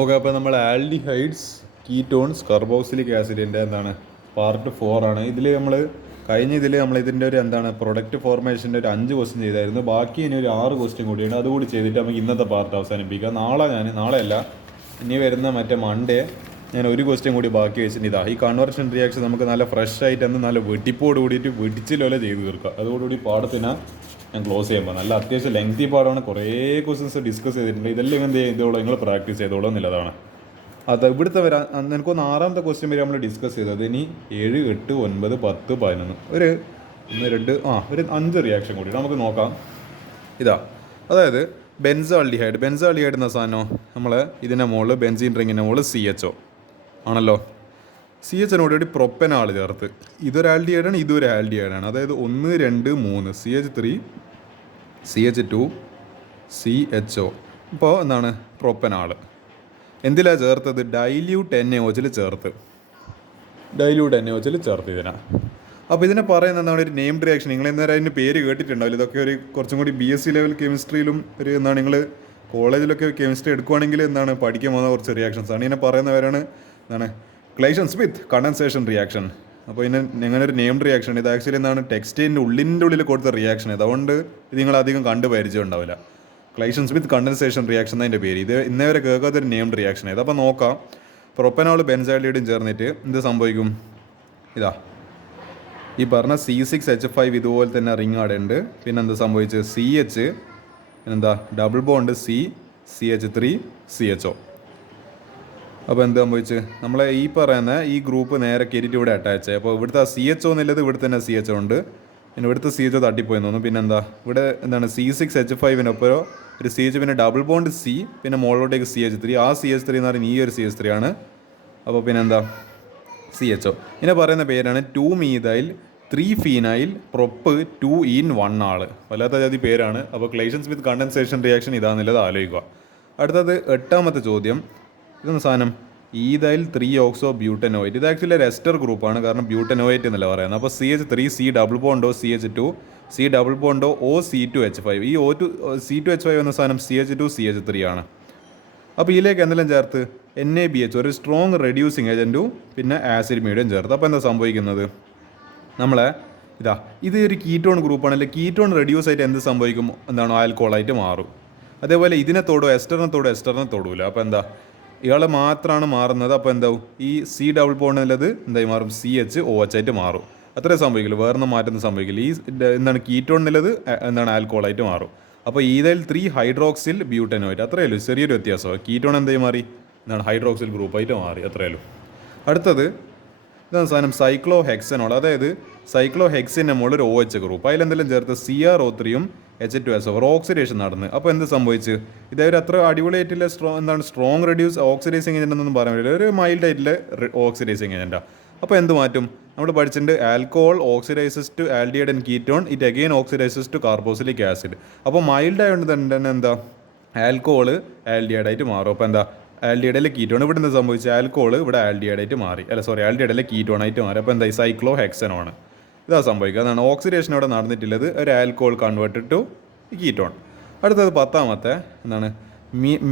Okay, അപ്പോൾ നമ്മൾ aldehydes, ketones, കർബോക്സിലിക് ആസിഡിൻ്റെ പാർട്ട് 4 ആണ്. ഇതിൽ നമ്മൾ നമ്മൾ ഇതിൻ്റെ ഒരു പ്രൊഡക്റ്റ് ഫോർമേഷൻ്റെ ഒരു 5 ക്വസ്റ്റ്യൻ ചെയ്തായിരുന്നു. ബാക്കി ഇനി ഒരു 6 ക്വസ്റ്റ്യൻ കൂടിയുണ്ട്. അതുകൂടി ചെയ്തിട്ട് നമുക്ക് ഇന്നത്തെ പാർട്ട് അവസാനിപ്പിക്കാം. നാളെയല്ല, ഇനി വരുന്ന മൺഡേ ഞാൻ ഒരു ക്വസ്റ്റ്യൻ കൂടി ബാക്കി വെച്ചിട്ട് ഈ കൺവെർഷൻ റിയാക്ഷൻ നമുക്ക് നല്ല ഫ്രഷ് ആയിട്ട് നല്ല വെട്ടിപ്പോട് കൂടിയിട്ട് വെടിച്ചിലോലെ ചെയ്ത് തീർക്കുക. അതോടുകൂടി പാടത്തിന് ഞാൻ ക്ലോസ് ചെയ്യുമ്പോൾ നല്ല അത്യാവശ്യം ലെങ്തി പാടാണ്. കുറേ ക്വസ്റ്റ്യൻസ് ഡിസ്കസ് ചെയ്തിട്ടുണ്ട്. ഇതെല്ലാം എന്ത് ചെയ്തോളൂ, നിങ്ങൾ പ്രാക്ടീസ് ചെയ്തോളൂ എന്നുള്ളതാണ്. അത് ഇവിടുത്തെ എനിക്കൊന്ന് 6ാമത്തെ ക്വസ്റ്റ്യൻ വരെ നമ്മൾ ഡിസ്കസ് ചെയ്തത്. ഇനി 7, 8, 9, 10, 11 ഒരു 5 റിയാക്ഷൻ കൂടി നമുക്ക് നോക്കാം. അതായത് ബെൻസാൾഡിഹൈഡ് എന്ന സാധനം നമ്മൾ ഇതിൻ്റെ മുകളിൽ ബെൻസീൻ റിങ്ങിൻ്റെ മുകളിൽ CHO ആണല്ലോ. CHനോടുകൂടി പ്രൊപ്പനാൾ ചേർത്ത് ഇതൊരു ആൽഡിഹൈഡാണ്, ഇതൊരു ആൽഡിഹൈഡാണ്. അതായത് 1, 2, 3 CH3 CH2 CHO. ഇപ്പോൾ പ്രൊപ്പനാൾ എന്തിലാണ് ചേർത്തത്? ഡൈല്യൂട്ട് NaOHൽ ചേർത്ത് ഇതിനാ. അപ്പോൾ ഇതിനെ പറയുന്ന ഒരു നെയിംഡ് റിയാക്ഷൻ. നിങ്ങൾ ഇന്നേരം അതിൻ്റെ പേര് കേട്ടിട്ടുണ്ടാവില്ല. ഇതൊക്കെ ഒരു കുറച്ചും കൂടി BSc ലെവൽ കെമിസ്ട്രിയിലും ഒരു നിങ്ങൾ കോളേജിലൊക്കെ കെമിസ്ട്രി എടുക്കുവാണെങ്കിൽ പഠിക്കാൻ പോകുന്ന കുറച്ച് റിയാക്ഷൻസ് ആണ്. ഇതിനെ പറയുന്നവരാണ് ക്ലേഷൻ സ്മിത്ത് കണ്ടൻസേഷൻ റിയാക്ഷൻ. അപ്പോൾ ഇങ്ങനെ ഒരു നെയിംഡ് റിയാക്ഷൻ. ഇത് ആക്ച്വലി ടെക്സ്റ്റൈലിൻ്റെ ഉള്ളിൽ കൊടുത്ത റിയാക്ഷൻ. അതുകൊണ്ട് ഇത് നിങ്ങൾ അധികം കണ്ടു പരിചയം ഉണ്ടാവില്ല. ക്ലേഷൻ സ്മിത്ത് കണ്ടൻസേഷൻ റിയാക്ഷൻ എന്നതിൻ്റെ പേര്. ഇത് ഇന്നേവരെ കേൾക്കാത്തൊരു നെയിംഡ് റിയാക്ഷൻ. അപ്പോൾ നോക്കാം. പ്രൊപ്പനോൾ ബെൻസാൽഡിഹൈഡും ചേർന്നിട്ട് എന്ത് സംഭവിക്കും? ഈ പറഞ്ഞ C6H5 ഇതുപോലെ തന്നെ റിങ് അവിടെ ഉണ്ട്. പിന്നെ എന്ത് സംഭവിച്ച് CH double bond CH3 CHO. അപ്പോൾ എന്ത് സംഭവിച്ച് നമ്മളെ ഈ പറയുന്ന ഈ ഗ്രൂപ്പ് നേരെ കയറ്റിയിട്ട് ഇവിടെ അറ്റാച്ച് ആയി. അപ്പോൾ ഇവിടുത്തെ CHO എന്നുള്ളത് ഇവിടെ തന്നെ CHO ഉണ്ട്. പിന്നെ ഇവിടുത്തെ CHO തട്ടിപ്പോയെന്ന് തോന്നുന്നു. പിന്നെ ഇവിടെ C6H5-നൊപ്പം ഒരു CH, പിന്നെ ഡബിൾ ബോണ്ട് C, പിന്നെ മുകളിലോട്ടേക്ക് CH3. ആ CH3 എന്ന് പറയുന്നത് ഈ ഒരു CH3 ആണ്. അപ്പോൾ പിന്നെ CHO. ഇതിനെ പറയുന്ന പേരാണ് 2-methyl 3-phenyl prop 2-in-1 ആള്. വല്ലാത്ത ജാതി പേരാണ്. അപ്പോൾ ക്ലേഷൻ സ്മിത്ത് കണ്ടൻസേഷൻ റിയാക്ഷൻ ഇതാണെന്നുള്ളത് ആലോചിക്കുക. അടുത്തത് 8ാമത്തെ ചോദ്യം. ഇതൊന്ന് സാധനം ഈഥൈൽ 3-oxo-butanoate. ഇത് ആക്ച്വലി ഒരു എസ്റ്റർ ഗ്രൂപ്പാണ്. കാരണം ബ്യൂട്ടനോയേറ്റ് എന്നല്ല പറയുന്നത്. അപ്പോൾ CH3 C ഡബിൾ ബോണ്ടോ CH2 C ഡബിൾ ബോണ്ടോ O-C2H5. ഈ C2H5 എന്ന സാധനം CH2 CH3 ആണ്. അപ്പോൾ ഇതിലേക്ക് എന്തെല്ലാം ചേർത്ത് NaBH ഒരു സ്ട്രോങ് റെഡ്യൂസിങ് ഏജൻറ്റും പിന്നെ ആസിഡ് മീഡിയം ചേർത്ത്. അപ്പോൾ എന്താ സംഭവിക്കുന്നത്? ഇത് ഒരു കീറ്റോൺ ഗ്രൂപ്പാണല്ലേ. കീറ്റോൺ റെഡ്യൂസ് ആയിട്ട് എന്ത് സംഭവിക്കും? ആൽക്കോളായിട്ട് മാറും. അതേപോലെ ഇതിനെ തൊടും, എസ്റ്ററിനെ തൊടൂല. അപ്പോൾ ഇയാളെ മാത്രമാണ് മാറുന്നത്. അപ്പോൾ എന്താവും? ഈ C ഡബിൾ ബോണ്ട് എന്നുള്ളത് എന്തായി മാറും? CHOH ആയിട്ട് മാറും. അത്രേ സംഭവിക്കില്ല, വേറൊന്നും മാറ്റൊന്നും സംഭവിക്കില്ല. ഈ കീറ്റോൺ എന്നുള്ളത് ആൽക്കോളായിട്ട് മാറും. അപ്പോൾ ഈഥൈൽ 3-hydroxyl-butanoate അത്രയേ ഉള്ളൂ. ചെറിയൊരു വ്യത്യാസമാണ്. കീറ്റോൺ എന്തായി മാറി? ഹൈഡ്രോക്സിൽ ഗ്രൂപ്പായിട്ട് മാറി. അത്രയേ ഉള്ളൂ. അടുത്തത് ഇതാണ് സാധനം സൈക്ലോഹെക്സനോൾ. അതായത് സൈക്ലോഹെക്സിൻ്റെ മുകളിൽ ഒരു OH ഗ്രൂപ്പ്. അതിലെന്തെങ്കിലും ചേർത്ത് CrO3 H2SO ഓക്സിഡേഷൻ നടന്ന്. അപ്പോൾ എന്ത് സംഭവിച്ച്? ഇതൊരു അത്ര അടിപൊളിയായിട്ടുള്ള സ്ട്രോങ് റെഡ്യൂസ് ഓക്സിഡൈസിങ് ഏജൻ്റ് എന്നൊന്നും പറയാൻ പറ്റില്ല. ഒരു മൈൽഡ് ആയിട്ടുള്ള ഓക്സിഡൈസിങ് ഏജൻറ്റാണ്. അപ്പോൾ എന്ത് മാറ്റും? നമ്മൾ പഠിച്ചിട്ടുണ്ട് alcohol oxidises to aldehyde and ketone, it again oxidises to carboxylic acid. അപ്പോൾ മൈൽഡ് ആയതുകൊണ്ട് തന്നെ ആൽക്കോഹോൾ ആൽഡിഹൈഡായിട്ട് മാറും. അപ്പോൾ ആൽഡിഹൈഡിലെ കീറ്റോൺ ഇവിടെ നിന്ന് സംഭവിച്ചു? ആൽക്കോഹോൾ ഇവിടെ ആൽഡിഹൈഡായിട്ട് മാറി. ആൽഡിഹൈഡിലെ കീറ്റോണായിട്ട് മാറി. അപ്പോൾ സൈക്ലോഹെക്സനോൺ ഇതാ സംഭവിക്കുക. അതാണ് ഓക്സിഡേഷൻ ഇവിടെ നടന്നിട്ടുള്ളത്. ഒരു ആൽക്കോഹോൾ കൺവേർട്ടഡ് ടു കീറ്റോൺ. അടുത്തത് 10ാമത്തെ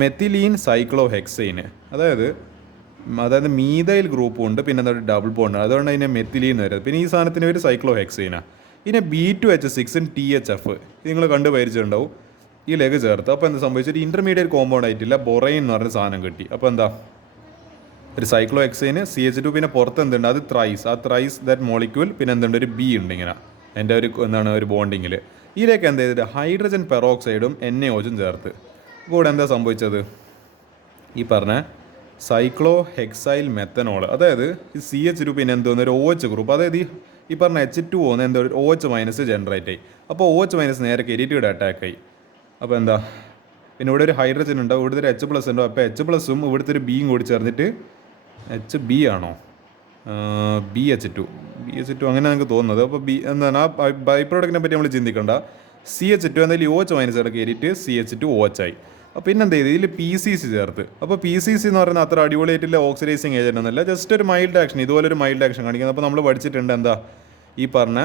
മെത്തിലീൻ സൈക്ലോഹെക്സൈന്. അതായത് മീഥൈൽ ഗ്രൂപ്പും ഉണ്ട്, പിന്നെ ഡബിൾ ബോണ്ട്. അതുകൊണ്ട് അതിനെ മെത്തിലീൻ വരുന്നത്. പിന്നെ ഈ സാധനത്തിന് ഒരു സൈക്ലോഹെക്സൈനാണ്. ഇതിനെ B2H6 THF ഇത് നിങ്ങൾ കണ്ട് പരിചയമുണ്ടാവും. ഈ ലെഗ് ചേർത്ത്. അപ്പോൾ എന്ത് സംഭവിച്ചൊരു ഇൻ്റർമീഡിയറ്റ് കോമ്പൗണ്ട് ആയിട്ടില്ല, ബൊറൈൻ എന്ന് പറഞ്ഞ സാധനം കിട്ടി. അപ്പോൾ ഒരു സൈക്ലോഹെക്സൈന് CH2, പിന്നെ പുറത്ത് എന്തുണ്ട്? അത് ത്രൈസ്. ആ ത്രൈസ് ദാറ്റ് മോളിക്യൂൾ. പിന്നെ എന്തുണ്ട്? ഒരു B ഉണ്ട് ഇങ്ങനെ എൻ്റെ ഒരു ബോണ്ടിങ്ങിൽ. ഇതിലേക്ക് എന്ത് ചെയ്തിട്ട് ഹൈഡ്രജൻ പെറോക്സൈഡും NaOHും ചേർത്ത്. കൂടെ എന്താ സംഭവിച്ചത്? ഈ പറഞ്ഞ സൈക്ലോഹെക്സൈൽ മെത്തനോൾ. അതായത് ഈ CH2 പിന്നെ എന്തോന്ന് ഒരു OH ഗ്രൂപ്പ്. അതായത് ഈ പറഞ്ഞ H2O ഒരു OH- ജനറേറ്റ് ആയി. അപ്പോൾ OH- നേരെ കയറ്റിയിട്ട് അറ്റാക്ക് ആയി. അപ്പോൾ പിന്നെ ഇവിടെ ഒരു ഹൈഡ്രജൻ ഉണ്ടാവും, ഇവിടുത്തെ ഒരു H+ ഉണ്ടാവും. അപ്പോൾ H+ഉം ഇവിടുത്തെ ഒരു ബിയും കൂടി ചേർന്നിട്ട് HB ആണോ BH2 അങ്ങനെ നമുക്ക് തോന്നുന്നത്. അപ്പോൾ ആ ബൈ പ്രോഡക്റ്റിനെ പറ്റി നമ്മൾ ചിന്തിക്കേണ്ട. CH2 എന്തായാലും OH- കയറിയിട്ട് CH2OH ആയി. അപ്പോൾ പിന്നെ എന്ത് ചെയ്ത് ഇതിൽ PCC ചേർത്ത്. അപ്പോൾ PCC എന്ന് പറയുന്നത് അത്ര അടിപൊളിയായിട്ടുള്ള ഓക്സിഡൈസിങ് ഏജൻ്റ് ഒന്നുമല്ല, ജസ്റ്റ് ഒരു മൈൽഡ് ആക്ഷൻ. ഇതുപോലെ ഒരു മൈൽഡ് ആക്ഷൻ കാണിക്കുന്നത്. അപ്പോൾ നമ്മൾ പഠിച്ചിട്ടുണ്ട് ഈ പറഞ്ഞ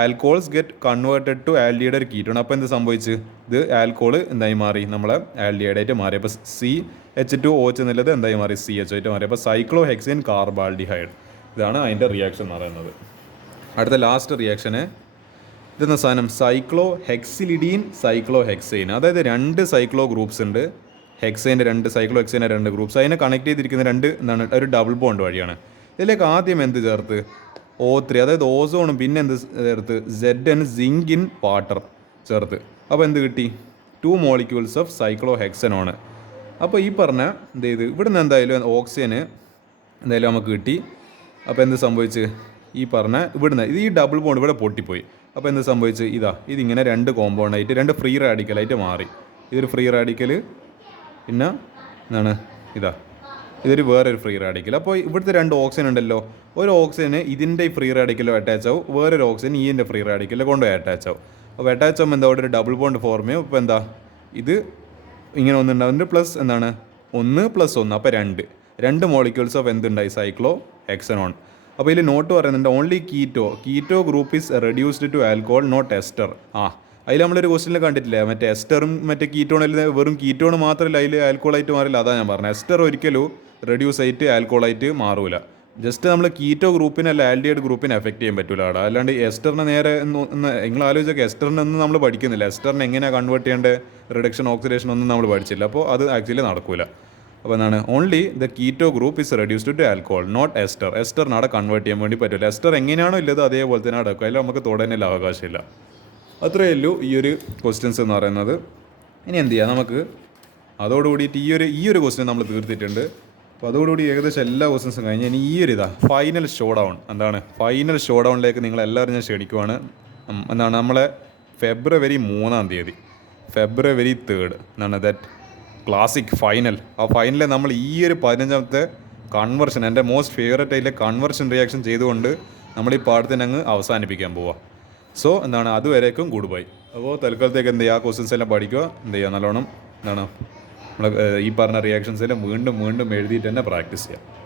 ആൽക്കോൾസ് ഗെറ്റ് കൺവേർട്ടഡ് ടു ആൽഡിഹൈഡ് ഒരു കീറ്റോൺ. അപ്പോൾ എന്ത് സംഭവിച്ച് ഇത് ആൽക്കോൾ എന്തായി മാറി, നമ്മളെ ആൽഡിഹൈഡായിട്ട് മാറി. അപ്പോൾ CH2OH എന്നുള്ളത് എന്തായി മാറി, CH ആയിട്ട് മാറി. അപ്പോൾ സൈക്ലോ ഹെക്സൈൻ കാർബാൾഡിഹൈഡ്. ഇതാണ് അതിൻ്റെ റിയാക്ഷൻ എന്ന് പറയുന്നത്. അടുത്ത ലാസ്റ്റ് റിയാക്ഷന് ഇതെന്ന സാധനം സൈക്ലോ ഹെക്സിലിഡീൻ സൈക്ലോ ഹെക്സൈൻ. അതായത് 2 സൈക്ലോ ഗ്രൂപ്പ്സ് ഉണ്ട്, ഹെക്സൈൻ്റെ 2 സൈക്ലോ ഹെക്സൈൻ്റെ 2 ഗ്രൂപ്പ്സ്. അതിനെ കണക്ട് ചെയ്തിരിക്കുന്ന 2 എന്താണ് ഒരു ഡബിൾ ബോണ്ട് വഴിയാണ്. ഇതിലേക്ക് ആദ്യം എന്ത് ചേർത്ത് O3, അതായത് ഓസോണും, പിന്നെ എന്ത് ചേർത്ത് ZN സിങ്ക് ഇൻ വാട്ടർ ചേർത്ത്. അപ്പോൾ എന്ത് കിട്ടി 2 മോളിക്യൂൾസ് ഓഫ് സൈക്ലോ ഹെക്സനോണ്. അപ്പോൾ ഈ പറഞ്ഞ എന്ത് ചെയ്ത് ഇവിടുന്ന് എന്തായാലും ഓക്സിജന് എന്തായാലും നമുക്ക് കിട്ടി. അപ്പോൾ എന്ത് സംഭവിച്ച് ഈ പറഞ്ഞ ഇവിടുന്ന് ഇത് ഈ ഡബിൾ ബോണ്ട് ഇവിടെ പൊട്ടിപ്പോയി. അപ്പോൾ എന്ത് സംഭവിച്ച് ഇതിങ്ങനെ 2 കോമ്പൗണ്ടായിട്ട് 2 ഫ്രീ റാഡിക്കലായിട്ട് മാറി. ഇതൊരു ഫ്രീ റാഡിക്കൽ, പിന്നെ എന്താണ് ഇതൊരു വേറൊരു ഫ്രീ റാഡിക്കൽ. അപ്പോൾ ഇവിടുത്തെ 2 ഓക്സിജൻ ഉണ്ടല്ലോ, ഒരു ഓക്സിജന് ഇതിൻ്റെ ഈ ഫ്രീ റാഡിക്കലോ അറ്റാച്ച് ആവും, വേറൊരു ഓക്സിജൻ ഇതിൻ്റെ ഫ്രീ റാഡിക്കലോ കൊണ്ടുപോയി അറ്റാച്ച് ആവും. അപ്പോൾ അറ്റാച്ച് ആകുമ്പോൾ എന്താ അവിടെ ഒരു ഡബിൾ ബോണ്ട് ഫോർം ചെയ്യും. അപ്പോൾ എന്താ ഇത് ഇങ്ങനെ ഒന്നുണ്ടാവുന്നുണ്ട്, പ്ലസ് എന്താണ് 1 + 1, അപ്പോൾ 2 മോളിക്യൂൾസ് ഓഫ് എന്തുണ്ടായി സൈക്ലോ ഹെക്സനോൺ. അപ്പോൾ ഇതിൽ നോട്ട് പറയുന്നുണ്ട് only keto group is reduced to alcohol not ester. അതിൽ നമ്മളൊരു ക്വസ്റ്റ്യനിൽ കണ്ടിട്ടില്ലേ, മറ്റേ എസ്റ്ററും മറ്റേ കീറ്റോണിൽ വെറും കീറ്റോൺ മാത്രമല്ല അതിൽ ആൽക്കോളായിട്ട് മാറില്ല. അതാണ് ഞാൻ പറഞ്ഞത്. എസ്റ്റർ ഒരിക്കലും റെഡ്യൂസ് ആയിട്ട് ആൽക്കോളായിട്ട് മാറൂല. ജസ്റ്റ് നമ്മൾ കീറ്റോ ഗ്രൂപ്പിനെ അല്ല ആൽഡിഹൈഡ് ഗ്രൂപ്പിനെ എഫക്റ്റ് ചെയ്യാൻ പറ്റില്ല അവിടെ. അല്ലാണ്ട് എസ്റ്ററിനെ നേരെ നിങ്ങൾ ആലോചിച്ചൊക്കെ എസ്റ്ററിനൊന്നും നമ്മൾ പഠിക്കുന്നില്ല. എസ്റ്ററിനെ എങ്ങനെയാണ് കൺവേർട്ട് ചെയ്യേണ്ട റിഡക്ഷൻ ഓക്സിഡേഷൻ ഒന്നും നമ്മൾ പഠിച്ചില്ല. അപ്പോൾ അത് ആക്ച്വലി നടക്കില്ല. അപ്പോൾ എന്താണ് only the keto group is reduced to alcohol not ester. എസ്റ്ററിനെ അവിടെ കൺവേർട്ട് ചെയ്യാൻ വേണ്ടി പറ്റില്ല. എസ്റ്റർ എങ്ങനെയാണോ ഇല്ലത് അതേപോലെ തന്നെ നടക്കും. അതിൽ നമുക്ക് തൊടാനുള്ള അവകാശമില്ല. അത്രയേ ഉള്ളൂ ഈ ഒരു ക്വസ്റ്റ്യൻസ് എന്ന് പറയുന്നത്. ഇനി എന്ത് ചെയ്യാം, നമുക്ക് അതോടുകൂടിയിട്ട് ഈ ഒരു ക്വസ്റ്റ്യൻ നമ്മൾ തീർത്തിട്ടുണ്ട്. അപ്പോൾ അതോടുകൂടി ഏകദേശം എല്ലാ ക്വസ്റ്റ്യൻസും കഴിഞ്ഞ് ഇനി ഈ ഒരു ഫൈനൽ ഷോ ഡൗൺ. എന്താണ് ഫൈനൽ ഷോ ഡൗണിലേക്ക് നിങ്ങളെല്ലാവരും ഞാൻ ക്ഷണിക്കുവാണ്. എന്താണ് നമ്മളെ February 3 February 3 എന്താണ് ദാറ്റ് ക്ലാസിക് ഫൈനൽ. ആ ഫൈനലിൽ നമ്മൾ ഈ ഒരു 15ാമത്തെ കൺവെർഷൻ, എൻ്റെ മോസ്റ്റ് ഫേവറേറ്റ് ആയിട്ടുള്ള കൺവെർഷൻ റിയാക്ഷൻ ചെയ്തുകൊണ്ട് നമ്മൾ ഈ പാഠത്തിന് അങ്ങ് അവസാനിപ്പിക്കാൻ പോവുക. സോ എന്താണ് അതുവരേക്കും ഗുഡ് ബൈ. അപ്പോൾ തൽക്കാലത്തേക്ക് എന്ത് ചെയ്യുക, ക്വസ്റ്റ്യൻസ് എല്ലാം പഠിക്കുക, എന്ത് ചെയ്യുക നല്ലോണം എന്താണ് നമ്മൾ ഈ പറഞ്ഞ റിയാക്ഷൻസ് എല്ലാം വീണ്ടും എഴുതിയിട്ട് തന്നെ പ്രാക്ടീസ് ചെയ്യുക.